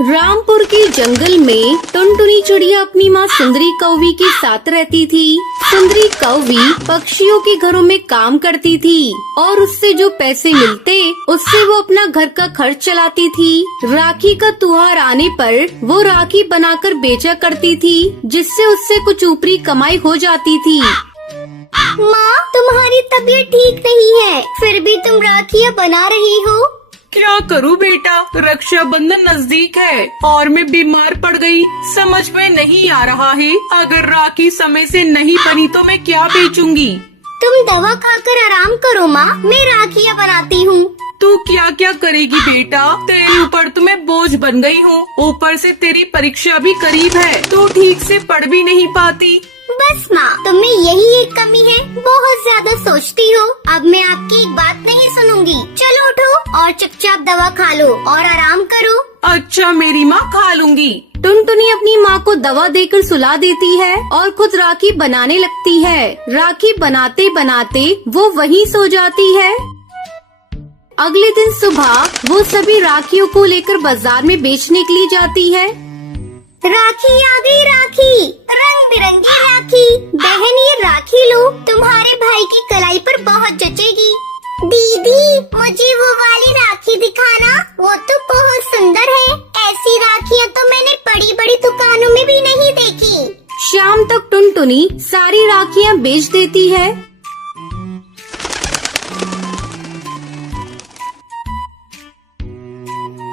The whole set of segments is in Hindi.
रामपुर के जंगल में टुनटुनी चिड़िया अपनी माँ सुंदरी कौवी के साथ रहती थी। सुंदरी कौवी पक्षियों के घरों में काम करती थी और उससे जो पैसे मिलते उससे वो अपना घर का खर्च चलाती थी। राखी का त्योहार आने पर वो राखी बनाकर बेचा करती थी, जिससे उससे कुछ ऊपरी कमाई हो जाती थी। माँ, तुम्हारी तबीयत ठीक नहीं है, फिर भी तुम राखियाँ बना रही हो। क्या करूँ बेटा, रक्षाबंधन नजदीक है और मैं बीमार पड़ गई। समझ में नहीं आ रहा है, अगर राखी समय से नहीं बनी तो मैं क्या बेचूंगी। तुम दवा खाकर आराम करो माँ, मैं राखियाँ बनाती हूँ। तू क्या क्या करेगी बेटा, तेरे ऊपर तो मैं बोझ बन गई हूँ। ऊपर से तेरी परीक्षा भी करीब है, तू ठीक से पढ़ भी नहीं पाती। बस माँ, तुम्हें यही एक कमी है, बहुत ज्यादा सोचती हो। अब मैं आपकी एक बात नहीं सुनूंगी। चलो उठो और चुपचाप दवा खा लो और आराम करो। अच्छा मेरी माँ, खा लूंगी। टुनटुनी अपनी माँ को दवा देकर सुला देती है और खुद राखी बनाने लगती है। राखी बनाते बनाते वो वहीं सो जाती है। अगले दिन सुबह वो सभी राखियों को लेकर बाजार में बेचने के लिए जाती है। राखी आ गई, राखी, रंग बिरंगी राखी। बहन, ये राखी लो, तुम्हारे भाई की कलाई पर बहुत जचेगी। दीदी, मुझे वो वाली राखी दिखाना, वो तो बहुत सुंदर है। ऐसी राखियाँ तो मैंने बड़ी बड़ी दुकानों में भी नहीं देखी। शाम तक टुनटुनी सारी राखियाँ बेच देती है।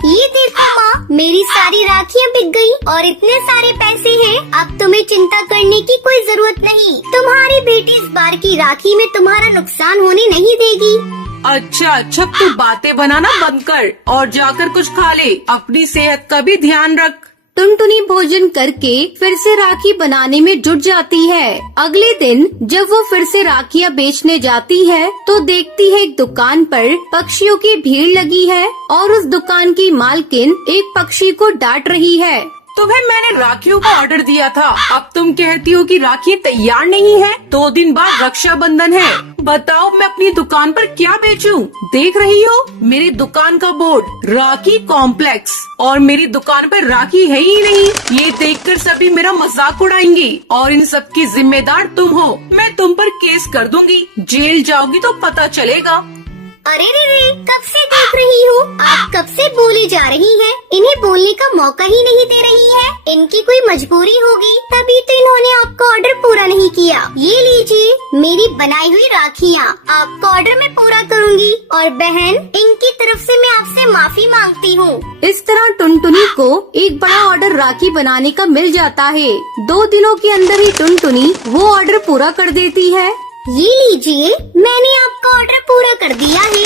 ये देखो माँ, मेरी सारी राखियाँ बिक गई और इतने सारे पैसे हैं। अब तुम्हें चिंता करने की कोई जरूरत नहीं। तुम्हारी बेटी इस बार की राखी में तुम्हारा नुकसान होने नहीं देगी। अच्छा, तू बातें बनाना बंद कर और जाकर कुछ खा ले। अपनी सेहत का भी ध्यान रख। टुनटुनी भोजन करके फिर से राखी बनाने में जुट जाती है। अगले दिन जब वो फिर से राखियाँ बेचने जाती है तो देखती है एक दुकान पर पक्षियों की भीड़ लगी है और उस दुकान की मालकिन एक पक्षी को डांट रही है। तुम्हें मैंने राखियों का ऑर्डर दिया था, अब तुम कहती हो कि राखी तैयार नहीं है। 2 दिन बाद रक्षाबंधन है, बताओ मैं अपनी दुकान पर क्या बेचूं? देख रही हो मेरी दुकान का बोर्ड, राखी कॉम्प्लेक्स, और मेरी दुकान पर राखी है ही नहीं। ये देखकर सभी मेरा मजाक उड़ाएंगे और इन सब की जिम्मेदार तुम हो। मैं तुम पर केस कर दूंगी, जेल जाओगी तो पता चलेगा। अरे रे, कब से देख रही हूँ, आप कब से बोली जा रही हैं? इन्हें बोलने का मौका ही नहीं दे रही है। इनकी कोई मजबूरी होगी, तभी तो इन्होंने आपका ऑर्डर पूरा नहीं किया। ये लीजिए मेरी बनाई हुई राखियाँ, आपका ऑर्डर मैं पूरा करूँगी। और बहन, इनकी तरफ से मैं आपसे माफी मांगती हूँ। इस तरह टुनटुनी को एक बड़ा ऑर्डर राखी बनाने का मिल जाता है। 2 दिनों के अंदर ही टुनटुनी वो ऑर्डर पूरा कर देती है। ये लीजिए, मैंने आपका ऑर्डर पूरा कर दिया है।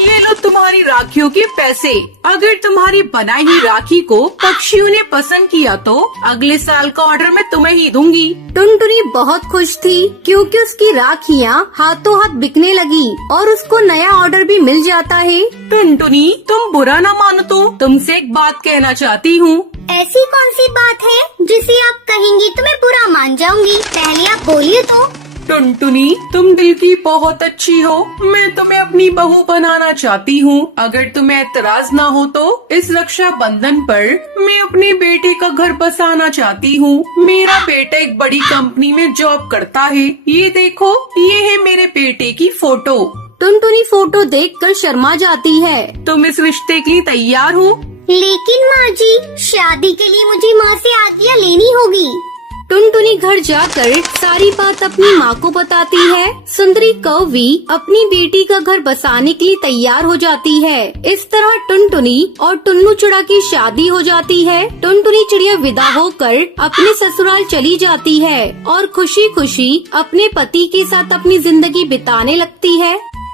ये लो तुम्हारी राखियों के पैसे। अगर तुम्हारी बनाई हुई राखी को पक्षियों ने पसंद किया तो अगले साल का ऑर्डर मैं तुम्हें ही दूंगी। टुनटुनी बहुत खुश थी क्योंकि उसकी राखियाँ हाथों हाथ बिकने लगी और उसको नया ऑर्डर भी मिल जाता है। टुनटुनी, तुम बुरा न मानो तो तुमसे एक बात कहना चाहती हूँ। ऐसी कौन सी बात है जिसे आप कहेंगी तो मैं बुरा मान जाऊंगी? पहले आप बोलिए तो। टुनटुनी, तुम दिल की बहुत अच्छी हो, मैं तुम्हें अपनी बहू बनाना चाहती हूँ। अगर तुम्हें एतराज ना हो तो इस रक्षाबंधन पर मैं अपने बेटे का घर बसाना चाहती हूँ। मेरा बेटा एक बड़ी कंपनी में जॉब करता है। ये देखो, ये है मेरे बेटे की फोटो। टुनटुनी फोटो देखकर शर्मा जाती है। तुम इस रिश्ते के लिए तैयार हो? लेकिन माँ जी, शादी के लिए मुझे माँ से आज्ञा लेनी होगी। टुनटुनी घर जाकर सारी बात अपनी माँ को बताती है। सुंदरी कौवी अपनी बेटी का घर बसाने के लिए तैयार हो जाती है। इस तरह टुनटुनी और टुन्नू चिड़िया की शादी हो जाती है। टुनटुनी चिड़िया विदा होकर अपने ससुराल चली जाती है और खुशी खुशी अपने पति के साथ अपनी जिंदगी बिताने लगती है।